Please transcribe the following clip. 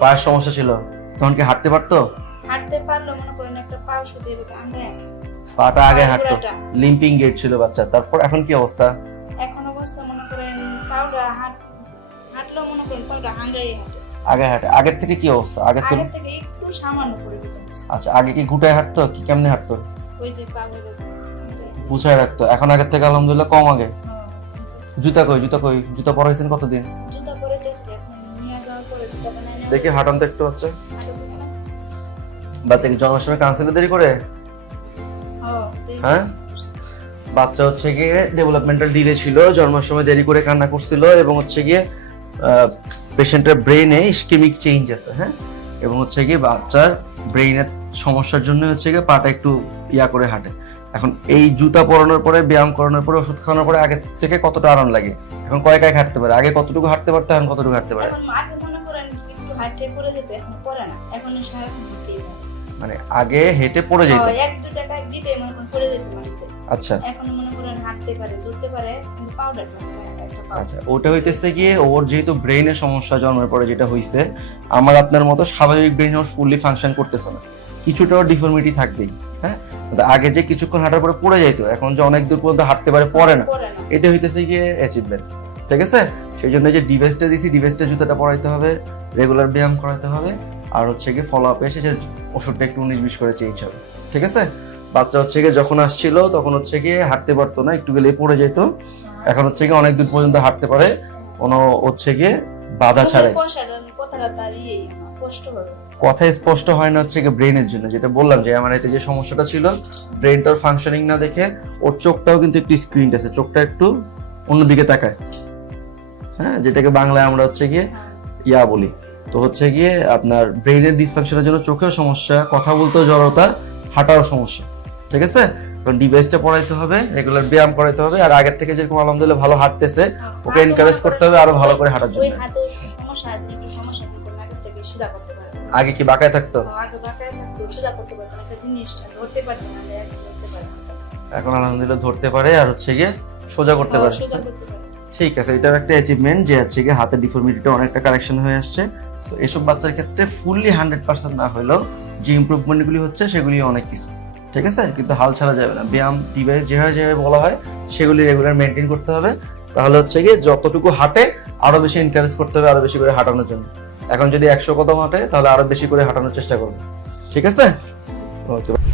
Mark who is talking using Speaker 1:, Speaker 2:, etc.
Speaker 1: পায়ের সমস্যা ছিল। তখন কি হাঁটতে পারতো?
Speaker 2: হাঁটতে পারল মনে করেন একটা পাও শুধু এভাবে আগে
Speaker 1: পাটা আগে হাঁটতো। লিম্পিং গেট ছিল বাচ্চা। তারপর এখন কি অবস্থা?
Speaker 2: এখন অবস্থা মনে করেন পাউডা হাঁট হাঁটলেও মনে করেন পাউডা হাঙ্গাই হাঁটে।
Speaker 1: আগে হাঁটে। আগের থেকে কি অবস্থা? আগের তো
Speaker 2: থেকে একটু সামান্য করে দিতে
Speaker 1: আচ্ছা আগে কি ঘুটায় হাঁটতো? কি কেমনে হাঁটতো?
Speaker 2: ওই যে পাউডার
Speaker 1: পুছায় রাখতো। এখন আগের থেকে আলহামদুলিল্লাহ কম আগে। জুতা কই? জুতা কই? জুতা পরাইছেন কতদিন?
Speaker 2: জুতা পরে নিয়ে যাওয়ার পরে জুতা বানাই
Speaker 1: দেখি হাঁটান তো একটু হচ্ছে। বাচ্চা কি জন্মের সময় কাউন্সিলে দেরি করে? হ্যাঁ? বাচ্চা হচ্ছে গিয়ে ডেভেলপমেন্টাল ডিলে ছিল জন্মের সময় দেরি করে কান্না করছিল এবং হচ্ছে গিয়ে পেশেন্টের ব্রেনে ইস্কেমিক চেঞ্জ আছে হ্যাঁ? এবং হচ্ছে গিয়ে বাচ্চার ব্রেইনের সমস্যার জন্য হচ্ছে গিয়ে পাটা একটু ইয়া করে হাঁটে। এখন এই জুতা পরানোর পরে ব্যায়াম করানোর পরে ওষুধ খাওয়ানোর পরে আগে থেকে কতটা আরাম লাগে? এখন কয় কায় হাঁটতে পারে? আগে কতটুকু হাঁটতে পারতো এখন কতটুকু হাঁটতে পারে?
Speaker 2: মনে হাঁটে যেত এখন না। এখন।
Speaker 1: মানে আগে হেঁটে পড়ে যেত?
Speaker 2: এক দু টাকা দিতে মনে করেন পরে যেত মাটিতে।
Speaker 1: আচ্ছা।
Speaker 2: এখন মনে করেন হাঁটতে পারে দৌড়তে পারে কিন্তু পাউডার
Speaker 1: আচ্ছা ওটা হইতেছে গিয়ে ওর যেহেতু ব্রেনের সমস্যা জন্মের পরে যেটা হইছে আমার আপনার মতো স্বাভাবিক ব্রেন ওর ফুললি ফাংশন করতেছে না। কিছুটা ওর ডিফর্মিটি থাকবেই হ্যাঁ? আগে যে কিছুক্ষণ হাঁটার পরে পড়ে যাইতো এখন যে অনেক দূর পর্যন্ত হাঁটতে পারে পড়ে না।
Speaker 2: পরে না।
Speaker 1: এটা হইতেছে গিয়ে অ্যাচিভমেন্ট ঠিক আছে? সেই জন্য যে ডিভাইসটা দিছি ডিভাইসটা জুতাটা পরাইতে হবে রেগুলার ব্যায়াম করাতে হবে আর হচ্ছে গিয়ে ফলো আপে এসে যে ওষুধটা একটু উনিশ বিশ করে চেঞ্জ হবে ঠিক আছে? বাচ্চা হচ্ছে গিয়ে যখন আসছিল তখন হচ্ছে গিয়ে হাঁটতে পারতো না একটু গেলে পড়ে যেত। এখন হচ্ছে গিয়ে অনেক দূর পর্যন্ত হাঁটতে পারে কোনো হচ্ছে গিয়ে বাধা ছাড়াই। কথা স্পষ্ট হয় না হচ্ছে ব্রেনের জন্য যেটা বললাম যে আমার এতে যে সমস্যাটা ছিল ব্রেনটার ফাংশনিং না দেখে ওর চোখটাও কিন্তু একটু স্ক্রিন আছে চোখটা একটু অন্যদিকে তাকায়। হ্যাঁ যেটাকে বাংলায় আমরা হচ্ছে গিয়ে ইয়া বলি। তো হচ্ছে গিয়ে আপনার ব্রেনের ডিসফাংশনের জন্য চোখেও সমস্যা কথা বলতেও জড়তা হাঁটারও সমস্যা ঠিক আছে? কারণ ডিভাইসটা পড়াইতে হবে রেগুলার ব্যায়াম করাইতে হবে আর আগের থেকে যেরকম আলহামদুলিল্লাহ ভালো হাঁটতেছে ওকে এনকারেজ করতে হবে আরও ভালো করে হাঁটার জন্য। আগে কি বাঁকায় থাকতো?
Speaker 2: না এখন
Speaker 1: আলহামদুলিল্লাহ ধরতে পারে আর হচ্ছে গিয়ে সোজা করতে পারে। ঠিক আছে এটাও একটা অ্যাচিভমেন্ট যে হচ্ছে গিয়ে হাতের ডিফর্মিটিটা অনেকটা কারেকশন হয়ে আসছে। তো এসব বাচ্চার ক্ষেত্রে ফুললি হান্ড্রেড পার্সেন্ট না হলেও যে ইমপ্রুভমেন্টগুলি হচ্ছে সেগুলি অনেক কিছু। ঠিক আছে? কিন্তু হাল ছাড়া যাবে না। ব্যায়াম ডিভাইস যেভাবে যেভাবে বলা হয়, সেগুলি রেগুলার মেনটেন করতে হবে। তাহলে হচ্ছে গিয়ে যতটুকু হাঁটে আরও বেশি এনকারেজ করতে হবে আরও বেশি করে হাঁটানোর জন্য। এখন যদি একশো কদম হাঁটে, তাহলে আরও বেশি করে হাঁটানোর চেষ্টা করবে। ঠিক আছে? ওকে